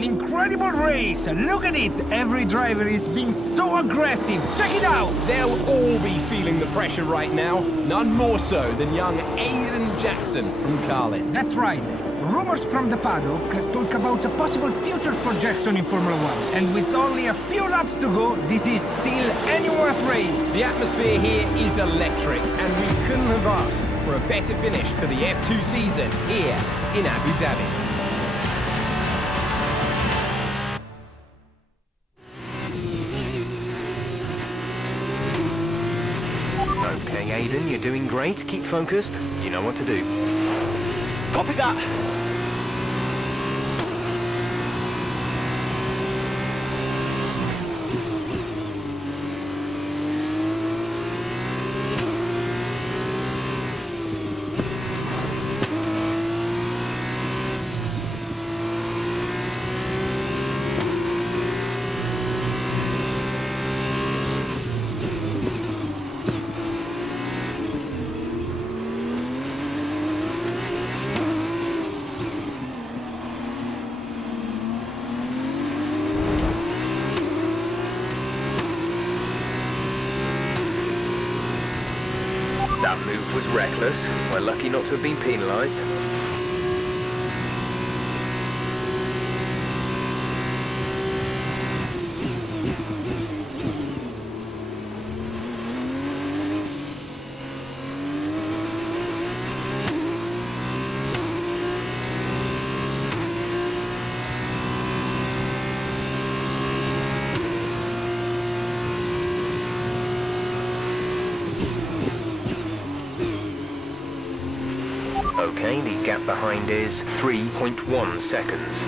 An incredible race! Look at it! Every driver is being so aggressive! Check it out! They'll all be feeling the pressure right now. None more so than young Aiden Jackson from Carlin. That's right. Rumors from the paddock talk about a possible future for Jackson in Formula 1. And with only a few laps to go, this is still anyone's race. The atmosphere here is electric, and we couldn't have asked for a better finish to the F2 season here in Abu Dhabi. Okay, Aiden, you're doing great. Keep focused. You know what to do. Copy that. That move was reckless. We're lucky not to have been penalised. Okay, the gap behind is 3.1 seconds.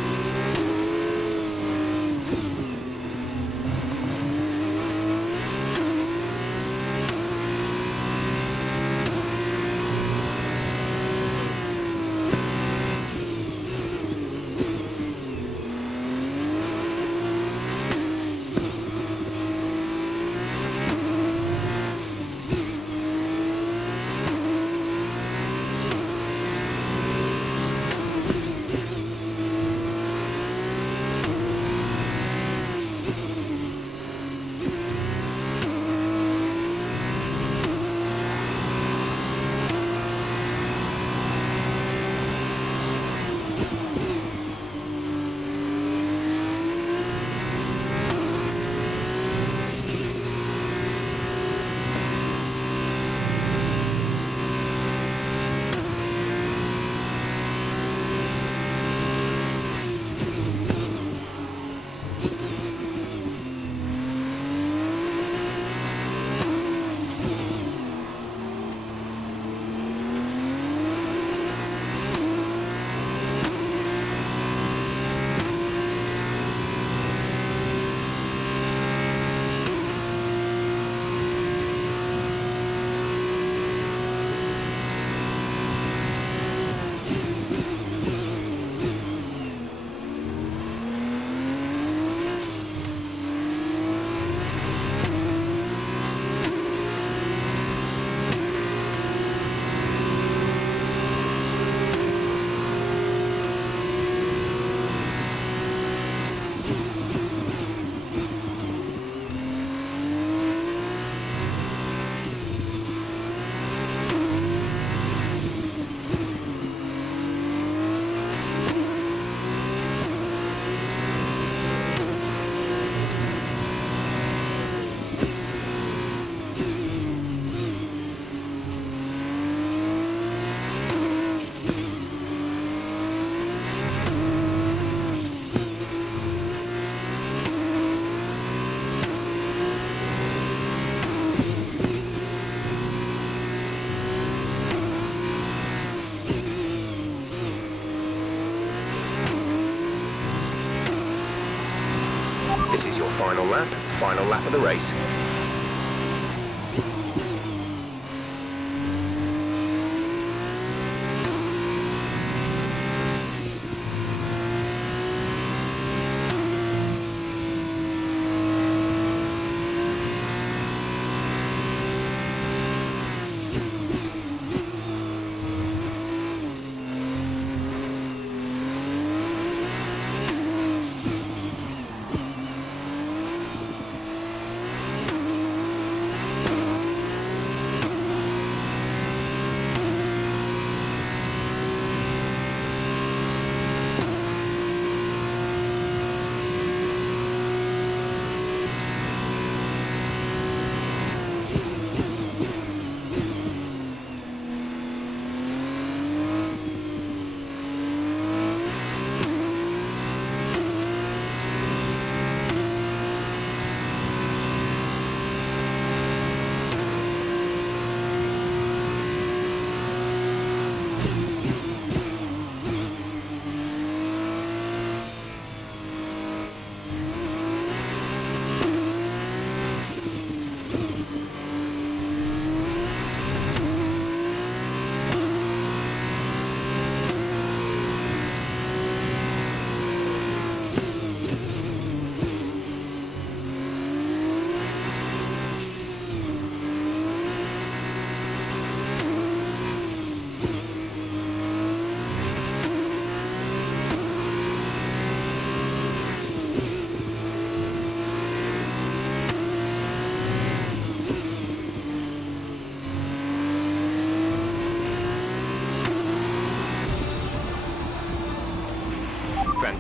This is your final lap of the race.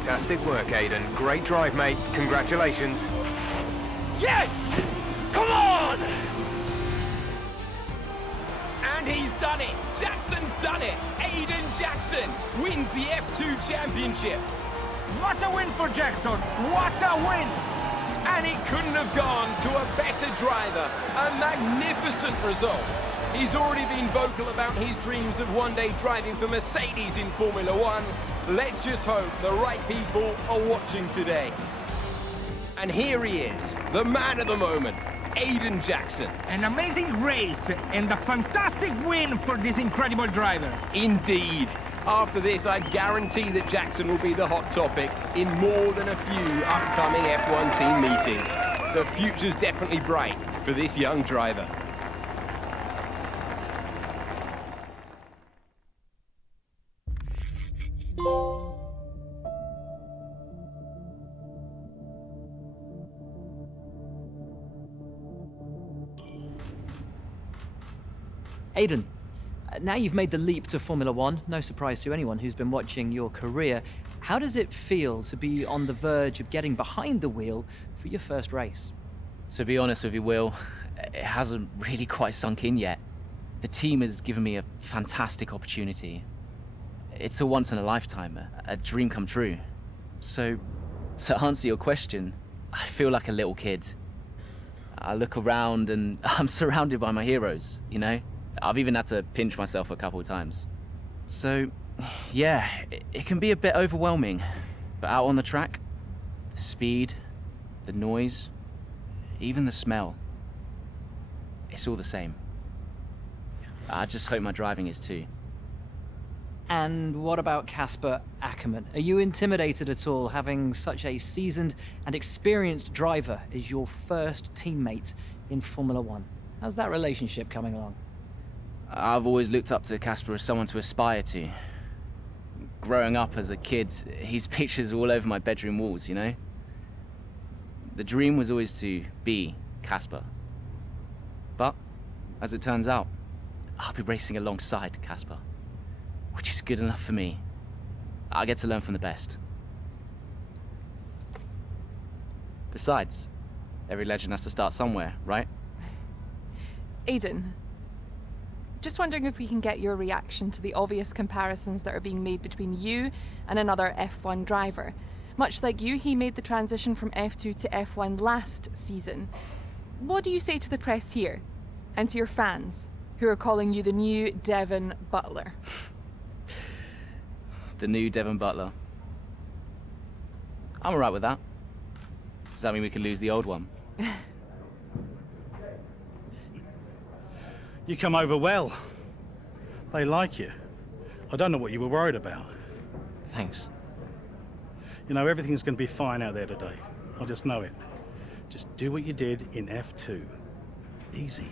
Fantastic work, Aiden. Great drive, mate. Congratulations. Yes! Come on! And he's done it! Jackson's done it! Aiden Jackson wins the F2 Championship! What a win for Jackson! What a win! And it couldn't have gone to a better driver. A magnificent result. He's already been vocal about his dreams of one day driving for Mercedes in Formula One. Let's just hope the right people are watching today. And here he is, the man of the moment, Aiden Jackson. An amazing race and a fantastic win for this incredible driver. Indeed. After this, I guarantee that Jackson will be the hot topic in more than a few upcoming F1 team meetings. The future's definitely bright for this young driver. Aiden, now you've made the leap to Formula One, no surprise to anyone who's been watching your career. How does it feel to be on the verge of getting behind the wheel for your first race? To be honest with you, Will, it hasn't really quite sunk in yet. The team has given me a fantastic opportunity. It's a once-in-a-lifetime, a dream come true. So, to answer your question, I feel like a little kid. I look around and I'm surrounded by my heroes, you know? I've even had to pinch myself a couple of times. So, yeah, it can be a bit overwhelming. But out on the track, the speed, the noise, even the smell, it's all the same. I just hope my driving is too. And what about Casper Ackerman? Are you intimidated at all having such a seasoned and experienced driver as your first teammate in Formula One? How's that relationship coming along? I've always looked up to Casper as someone to aspire to. Growing up as a kid, his pictures were all over my bedroom walls, you know? The dream was always to be Casper. But, as it turns out, I'll be racing alongside Casper, which is good enough for me. I get to learn from the best. Besides, every legend has to start somewhere, right? Aiden, just wondering if we can get your reaction to the obvious comparisons that are being made between you and another F1 driver. Much like you, he made the transition from F2 to F1 last season. What do you say to the press here, and to your fans, who are calling you the new Devon Butler? The new Devon Butler. I'm alright with that. Does that mean we can lose the old one? You come over well. They like you. I don't know what you were worried about. Thanks. You know, everything's going to be fine out there today. I just know it. Just do what you did in F2. Easy.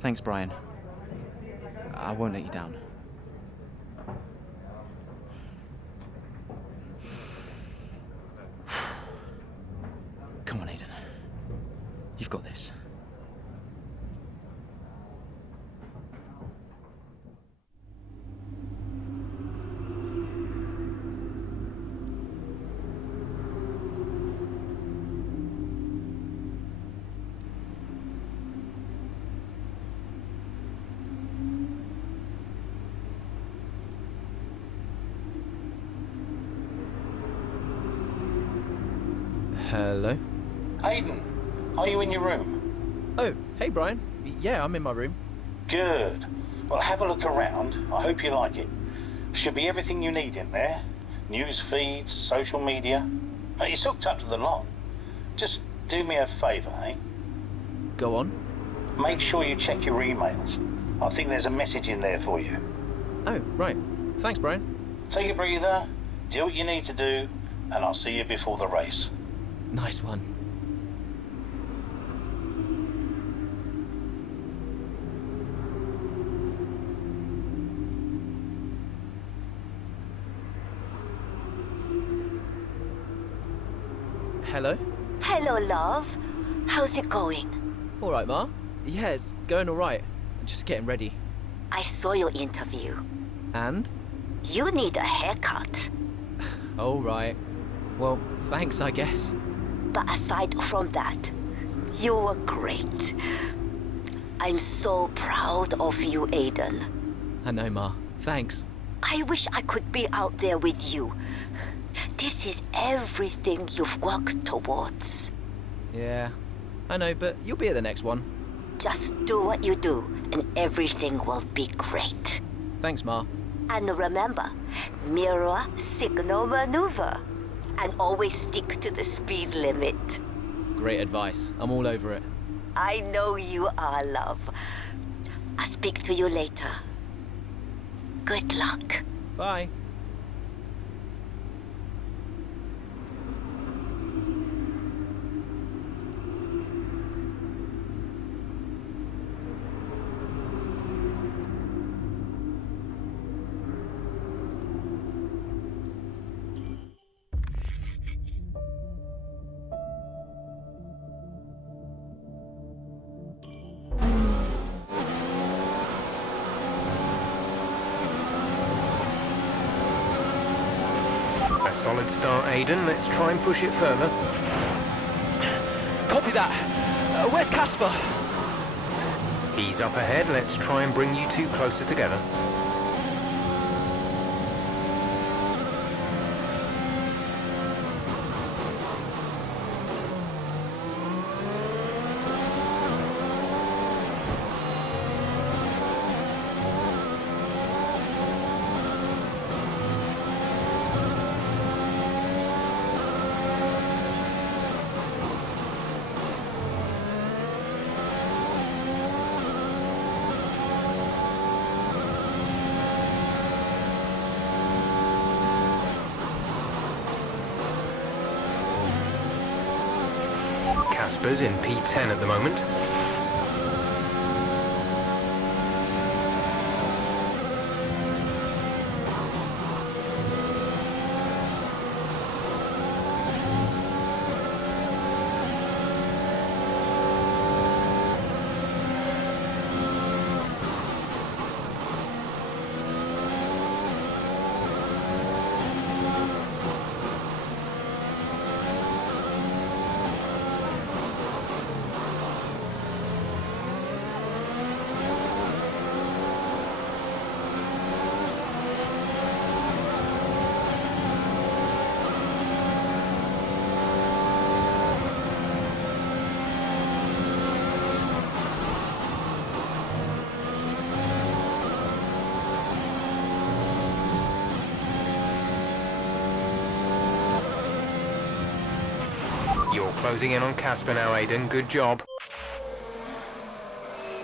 Thanks, Brian. I won't let you down. Come on, Aiden. You've got this. Hello? Aiden, are you in your room? Oh, hey Brian. Yeah, I'm in my room. Good. Well, have a look around. I hope you like it. Should be everything you need in there. News feeds, social media. It's hooked up to the lot. Just do me a favour, eh? Go on. Make sure you check your emails. I think there's a message in there for you. Oh, right. Thanks, Brian. Take a breather, do what you need to do, and I'll see you before the race. Nice one. Hello? Hello, love. How's it going? All right, Ma. Yeah, it's going all right. I'm just getting ready. I saw your interview. And? You need a haircut. All right. Well, thanks, I guess. But aside from that, you were great. I'm so proud of you, Aiden. I know, Ma. Thanks. I wish I could be out there with you. This is everything you've worked towards. Yeah, I know, but you'll be at the next one. Just do what you do, and everything will be great. Thanks, Ma. And remember, mirror, signal, maneuver. And always stick to the speed limit. Great advice. I'm all over it. I know you are, love. I'll speak to you later. Good luck. Bye. Solid start, Aiden. Let's try and push it further. Copy that. Where's Casper? He's up ahead. Let's try and bring you two closer together. Casper's in P10 at the moment. You're closing in on Casper now, Aiden. Good job.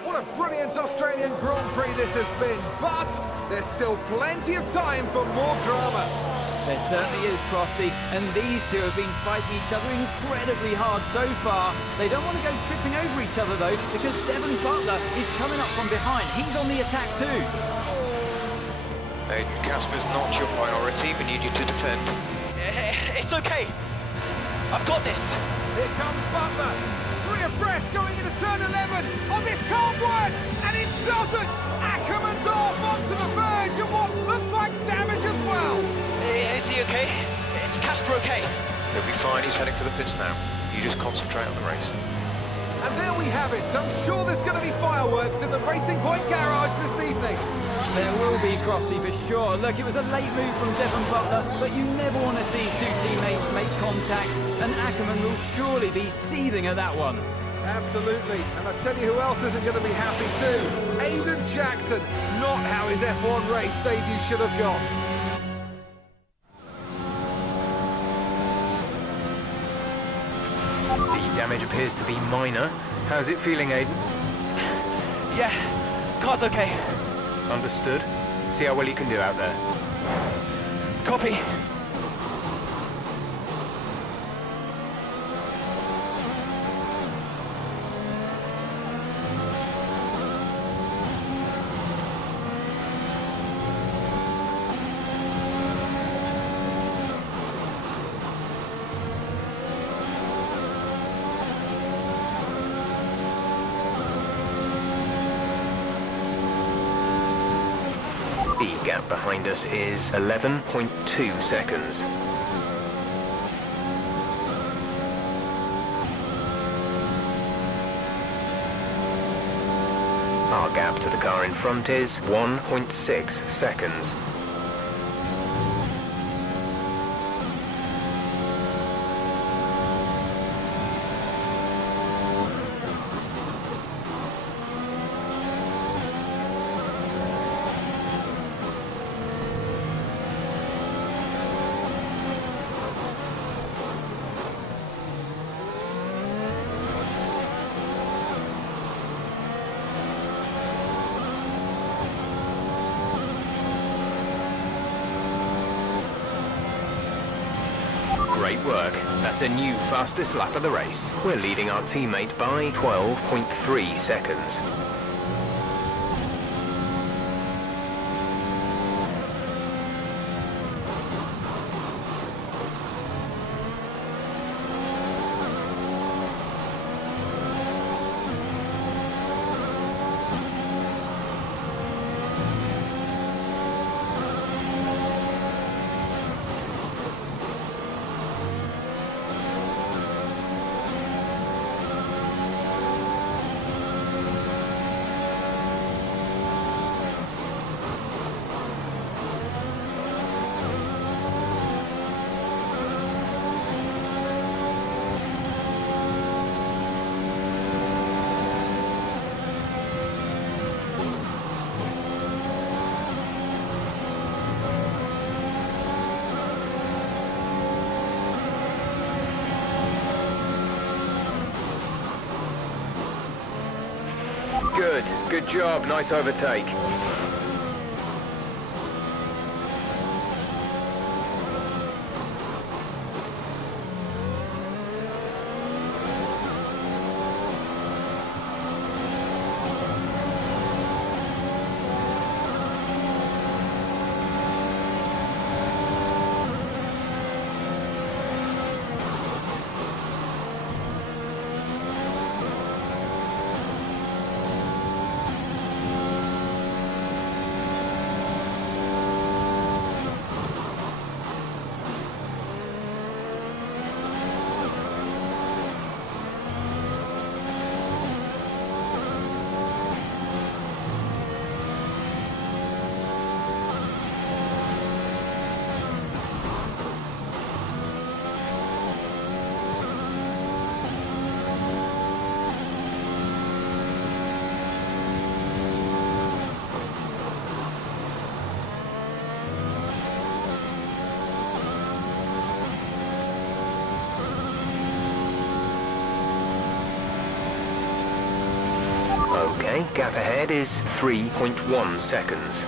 What a brilliant Australian Grand Prix this has been, but there's still plenty of time for more drama. There certainly is, Crofty, and these two have been fighting each other incredibly hard so far. They don't want to go tripping over each other, though, because Devon Butler is coming up from behind. He's on the attack, too. Aiden, Casper's not your priority. We need you to defend. It's okay. I've got this. Here comes Butler. 3 abreast going into turn 11. Oh, this can't work, and it doesn't. Ackerman's off onto the verge of what looks like damage as well. Is he okay? Is Casper okay? He'll be fine. He's heading for the pits now. You just concentrate on the race. And there we have it. So I'm sure there's going to be fireworks in the Racing Point garage this evening. There will be, Crofty, for sure. Look, it was a late move from Devon Butler, but you never want to see two teammates make contact, and Ackerman will surely be seething at that one. Absolutely. And I tell you who else isn't going to be happy too. Aiden Jackson. Not how his F1 race debut should have gone. The damage appears to be minor. How's it feeling, Aiden? Yeah, car's okay. Understood. See how well you can do out there. Copy. The gap behind us is 11.2 seconds. Our gap to the car in front is 1.6 seconds. Great work. That's a new fastest lap of the race. We're leading our teammate by 12.3 seconds. Good job, nice overtake. Okay, gap ahead is 3.1 seconds.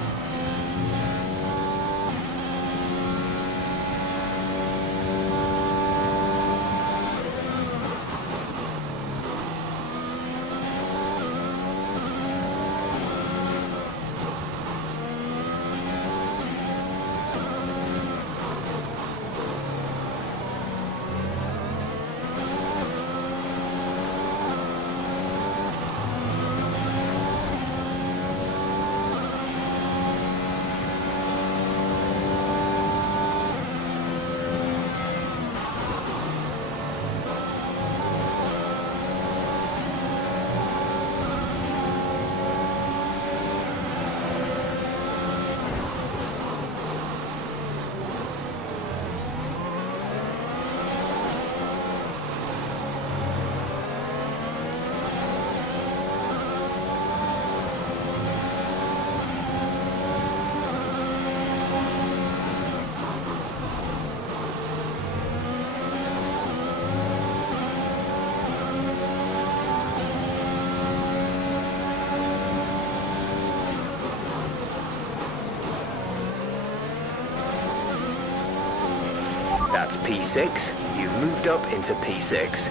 That's P6. You've moved up into P6.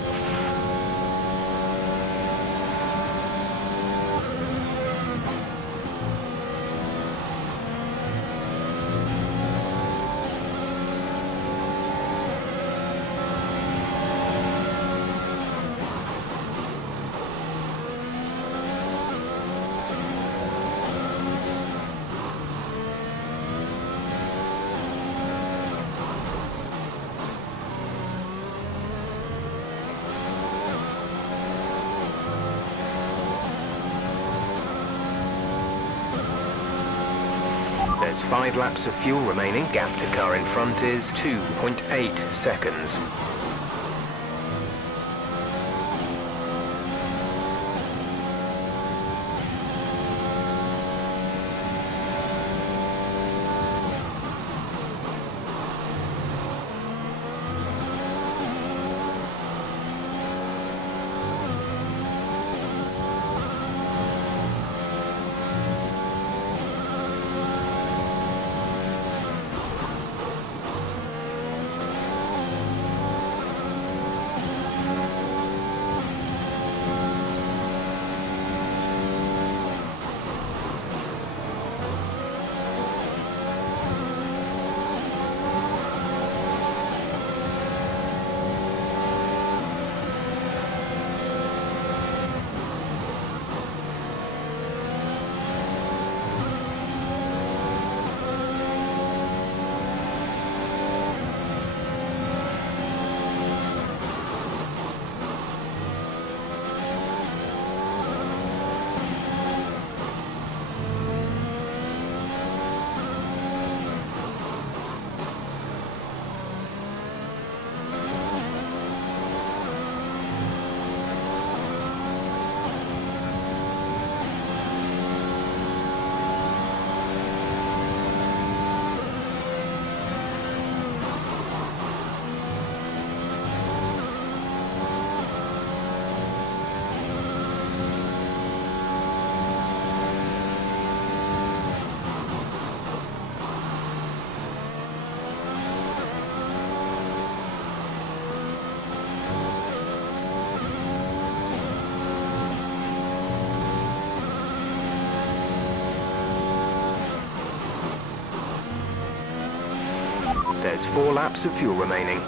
There's 5 laps of fuel remaining. Gap to car in front is 2.8 seconds. There's 4 laps of fuel remaining.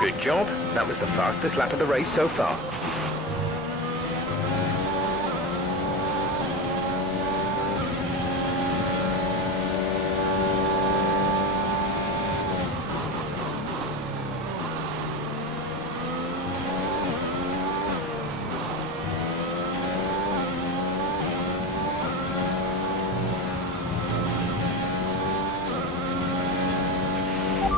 Good job. That was the fastest lap of the race so far.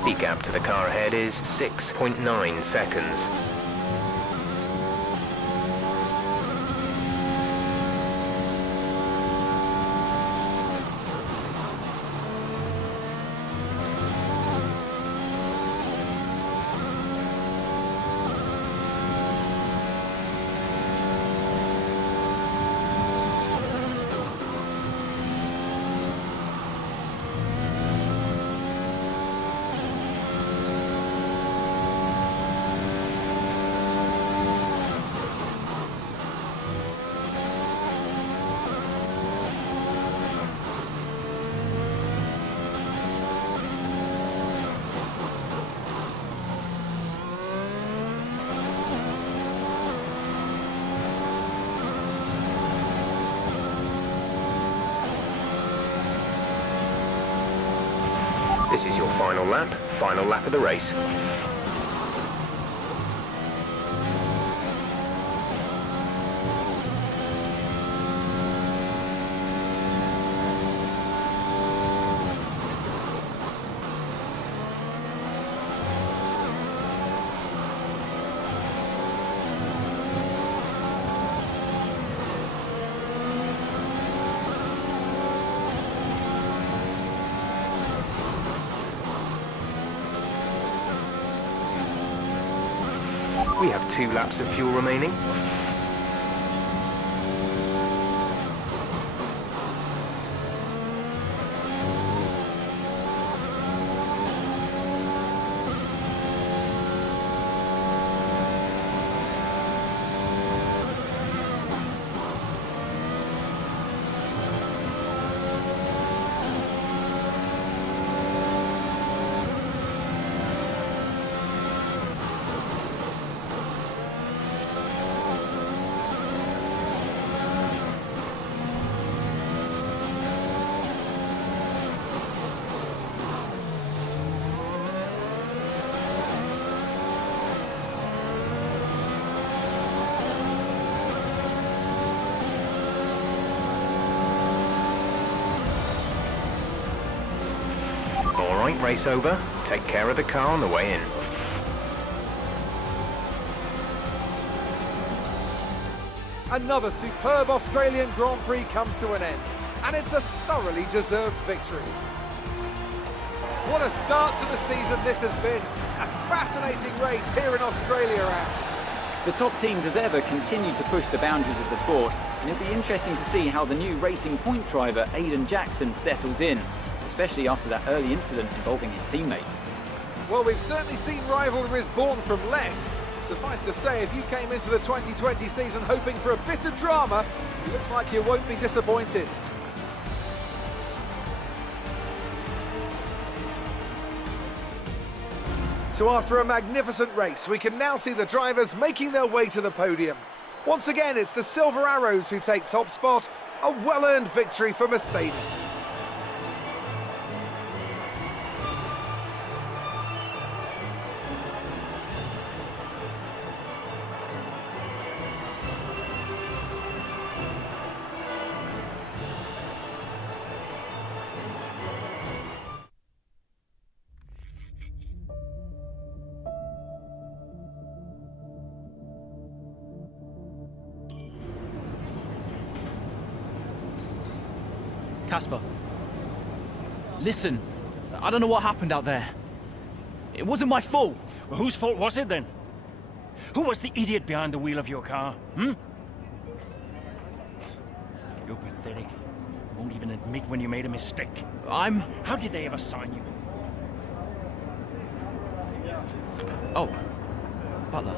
The gap to the car ahead is 6.9 seconds. This is your final lap of the race. We have 2 laps of fuel remaining. Alright, race over. Take care of the car on the way in. Another superb Australian Grand Prix comes to an end, and it's a thoroughly deserved victory. What a start to the season this has been. A fascinating race here in Australia, Ant. The top teams as ever continue to push the boundaries of the sport, and it'll be interesting to see how the new Racing Point driver Aidan Jackson settles in, especially after that early incident involving his teammate. Well, we've certainly seen rivalries born from less. Suffice to say, if you came into the 2020 season hoping for a bit of drama, it looks like you won't be disappointed. So after a magnificent race, we can now see the drivers making their way to the podium. Once again, it's the Silver Arrows who take top spot, a well-earned victory for Mercedes. Casper, listen, I don't know what happened out there. It wasn't my fault. Well, whose fault was it then? Who was the idiot behind the wheel of your car, hmm? You're pathetic. You won't even admit when you made a mistake. How did they ever sign you? Oh, Butler.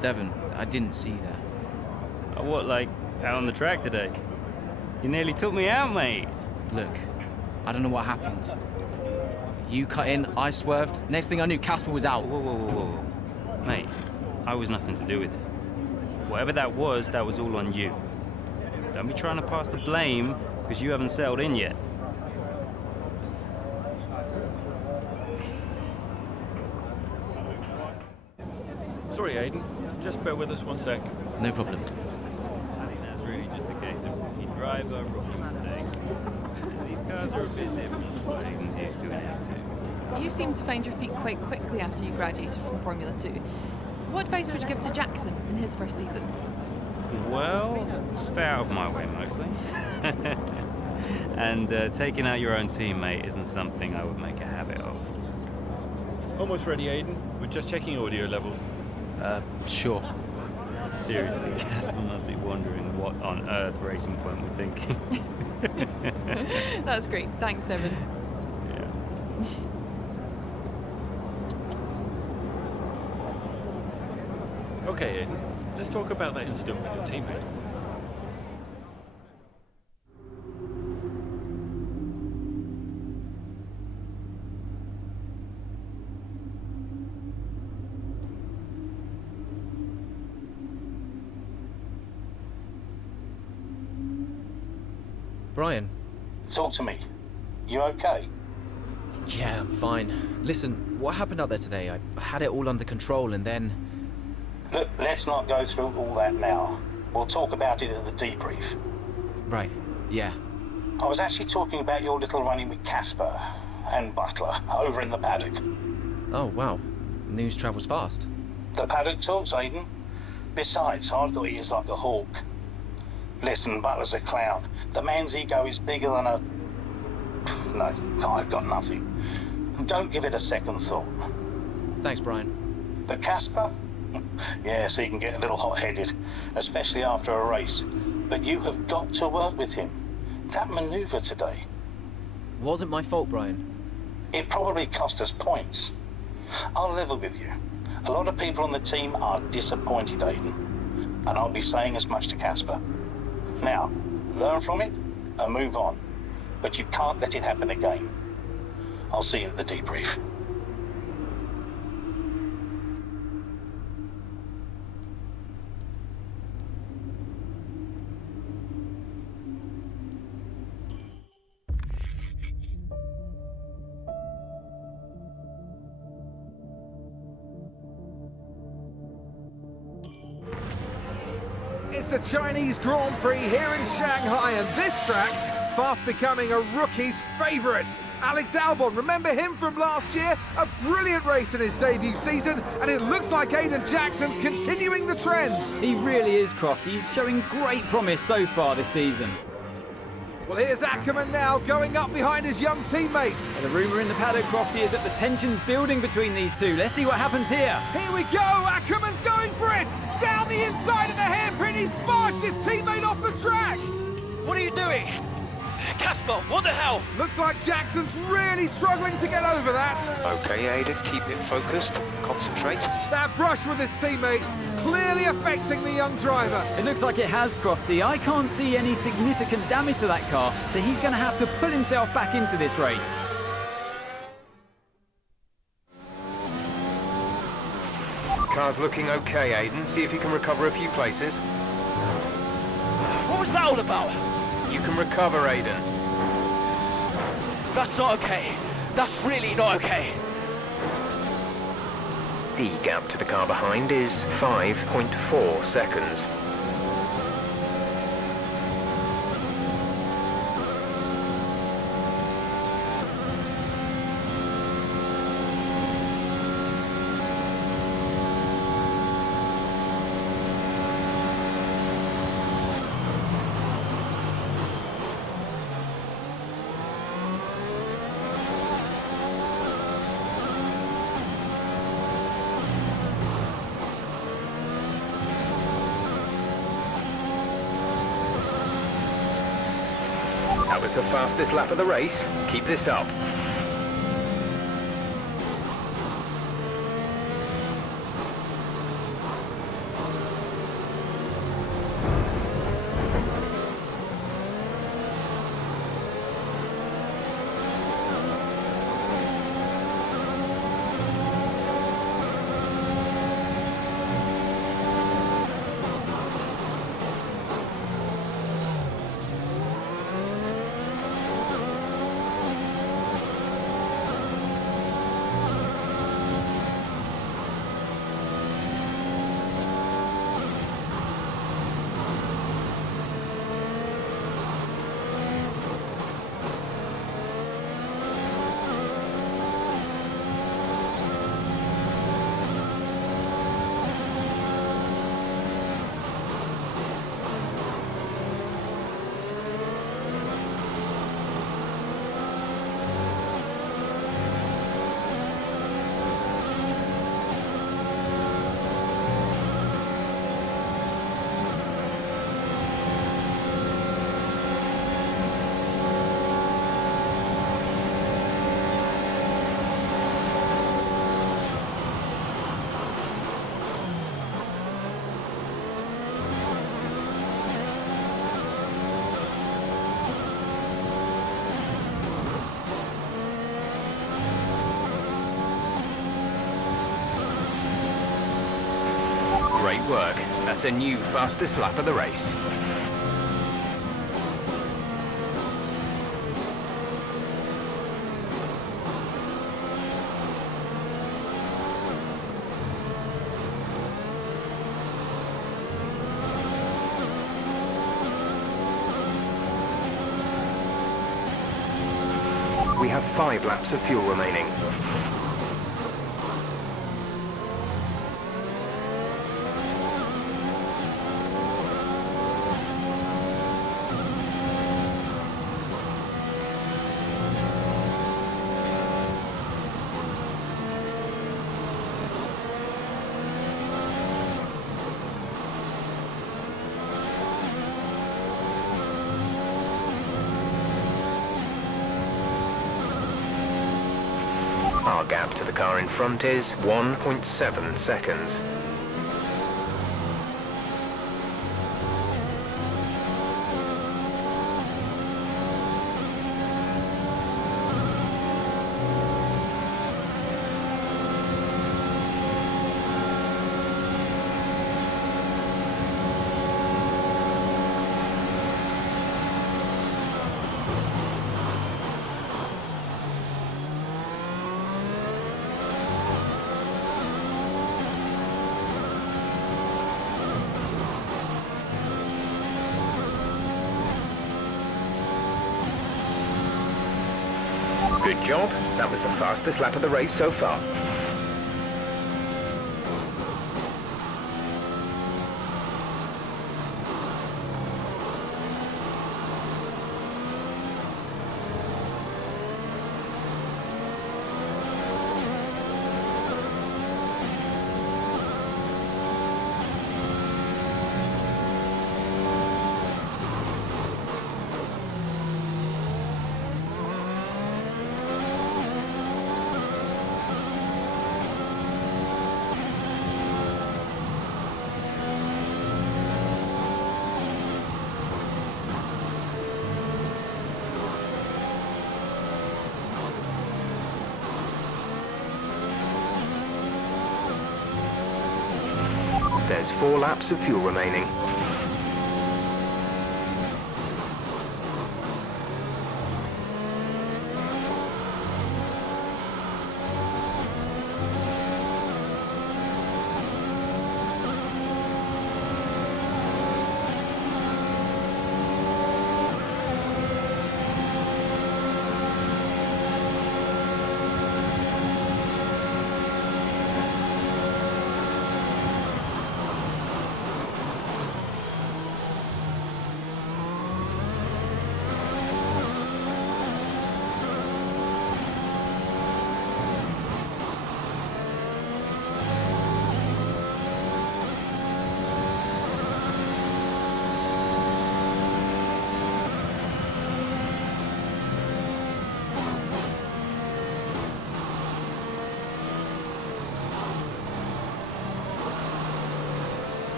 Devon, I didn't see that. What, like, out on the track today? You nearly took me out, mate. Look, I don't know what happened. You cut in, I swerved. Next thing I knew, Casper was out. Whoa. Mate, I was nothing to do with it. Whatever that was all on you. Don't be trying to pass the blame, because you haven't settled in yet. Sorry, Aidan. Just bear with us one sec. No problem. I think that's really just a case of rookie driver, rookie mistakes. These cars are a bit different from what Aidan's used to in F2. You seem to find your feet quite quickly after you graduated from Formula 2. What advice would you give to Jackson in his first season? Well, stay out of my way mostly. And taking out your own teammate isn't something I would make a habit of. Almost ready, Aidan. We're just checking audio levels. Sure. Seriously, Casper must be wondering what on earth Racing Point were thinking. That's great. Thanks, Devon. Yeah. Okay, Aidan. Let's talk about that incident with your teammate. Brian. Talk to me. You okay? Yeah, I'm fine. Listen, what happened out there today? I had it all under control and then... Look, let's not go through all that now. We'll talk about it at the debrief. Right, yeah. I was actually talking about your little run-in with Casper and Butler over in the paddock. Oh, wow. News travels fast. The paddock talks, Aidan. Besides, I've got ears like a hawk. Listen, Butler's a clown. The man's ego is bigger than a... No, I've got nothing. Don't give it a second thought. Thanks, Brian. But Casper, Yeah, so he can get a little hot-headed, especially after a race. But you have got to work with him. That manoeuvre today. Wasn't my fault, Brian. It probably cost us points. I'll level with you. A lot of people on the team are disappointed, Aiden. And I'll be saying as much to Casper. Now, learn from it and move on. But you can't let it happen again. I'll see you at the debrief. It's the Chinese Grand Prix here in Shanghai, and this track fast becoming a rookie's favourite. Alex Albon, remember him from last year? A brilliant race in his debut season, and it looks like Aiden Jackson's continuing the trend. He really is, Crofty. He's showing great promise so far this season. Well, here's Ackerman now, going up behind his young teammates. And the rumour in the paddock, Crofty, is that the tension's building between these two. Let's see what happens here. Here we go, Ackerman's going for it! Down the inside of the hairpin, he's barged his teammate off the track! What are you doing? Casper, what the hell? Looks like Jackson's really struggling to get over that. Okay, Aiden, keep it focused. Concentrate. That brush with his teammate clearly affecting the young driver. It looks like it has, Crofty. I can't see any significant damage to that car, so he's going to have to pull himself back into this race. Car's looking okay, Aiden. See if you can recover a few places. What was that all about? You can recover, Aiden. That's not okay. That's really not okay. The gap to the car behind is 5.4 seconds. That was the fastest lap of the race. Keep this up. Great work. That's a new fastest lap of the race. We have 5 laps of fuel remaining. Our gap to the car in front is 1.7 seconds. Good job. That was the fastest lap of the race so far. There's 4 laps of fuel remaining.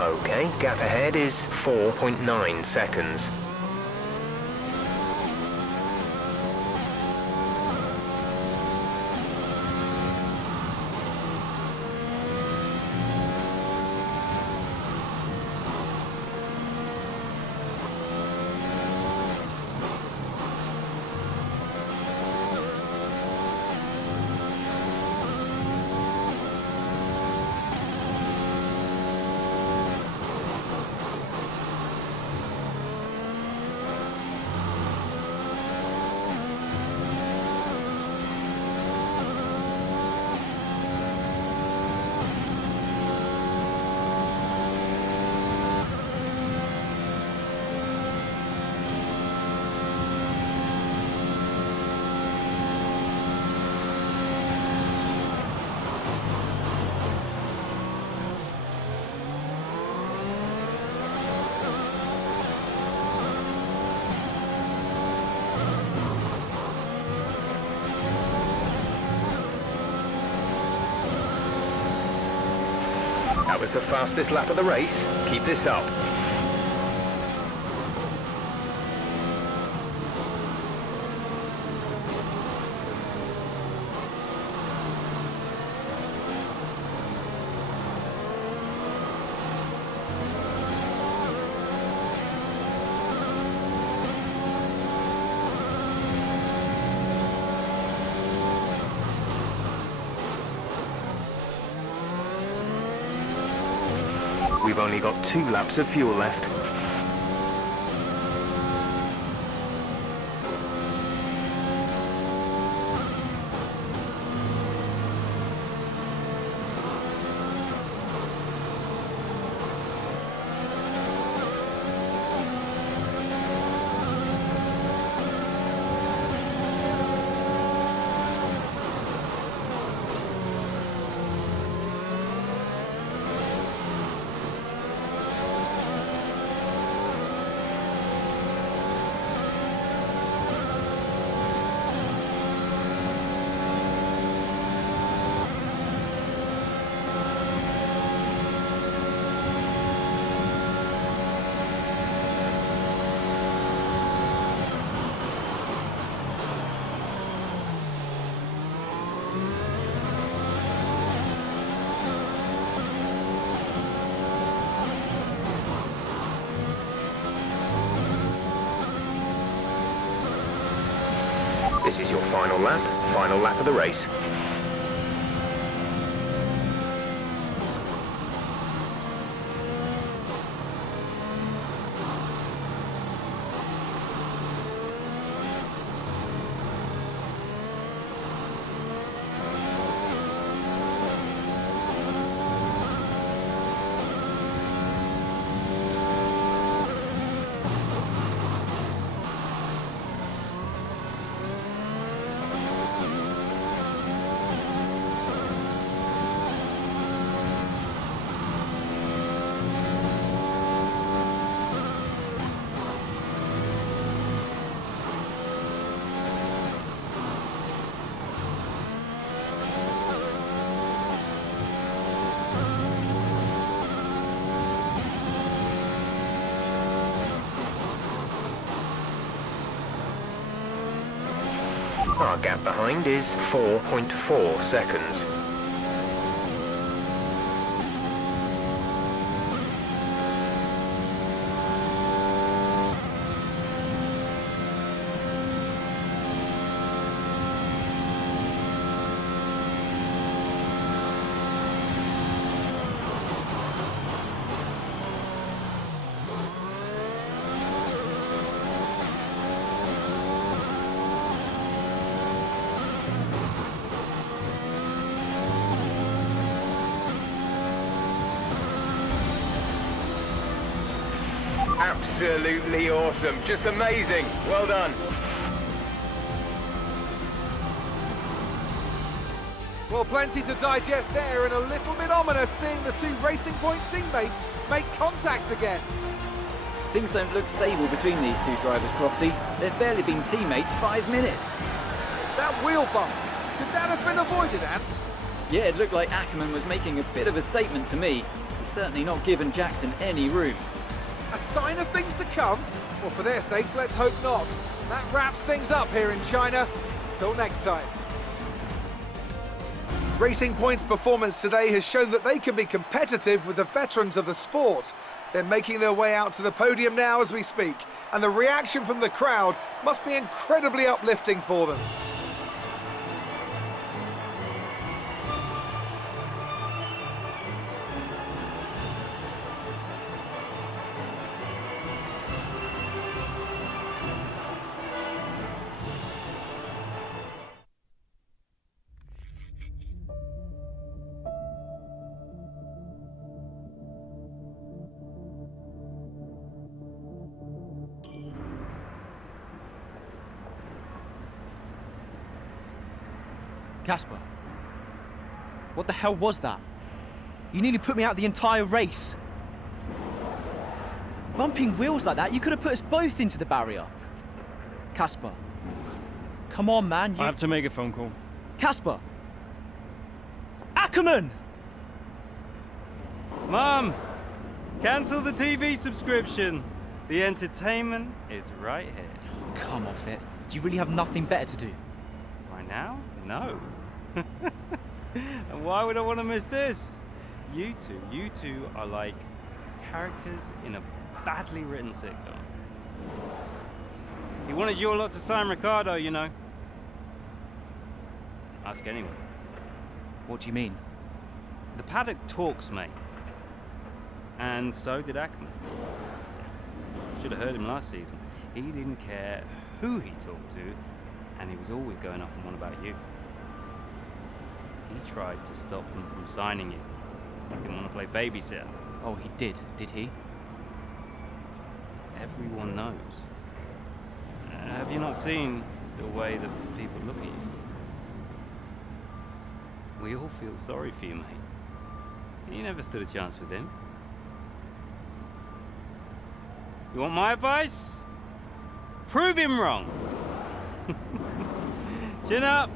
Okay, gap ahead is 4.9 seconds. That was the fastest lap of the race. Keep this up. We've only got 2 laps of fuel left. This is your final lap of the race. Our gap behind is 4.4 seconds. Absolutely awesome. Just amazing. Well done. Well, plenty to digest there, and a little bit ominous seeing the two Racing Point teammates make contact again. Things don't look stable between these two drivers, Crofty. They've barely been teammates 5 minutes. That wheel bump, could that have been avoided, Ant? Yeah, it looked like Ackerman was making a bit of a statement to me. He's certainly not given Jackson any room. A sign of things to come? Well, for their sakes, let's hope not. That wraps things up here in China. Until next time. Racing Point's performance today has shown that they can be competitive with the veterans of the sport. They're making their way out to the podium now as we speak, and the reaction from the crowd must be incredibly uplifting for them. Casper, what the hell was that? You nearly put me out the entire race. Bumping wheels like that, you could have put us both into the barrier. Casper, come on, man. I have to make a phone call. Casper! Ackerman! Mom! Cancel the TV subscription. The entertainment is right here. Come off it. Do you really have nothing better to do? Right now? No. And why would I want to miss this? You two are like characters in a badly written sitcom. He wanted your lot to sign Ricardo, you know. Ask anyone. What do you mean? The paddock talks, mate. And so did Ackerman. Should have heard him last season. He didn't care who he talked to, and he was always going off on one about you. He tried to stop him from signing you. He didn't want to play babysitter. Oh, he did he? Everyone knows. Have you not seen the way that people look at you? We all feel sorry for you, mate. You never stood a chance with him. You want my advice? Prove him wrong. Chin up.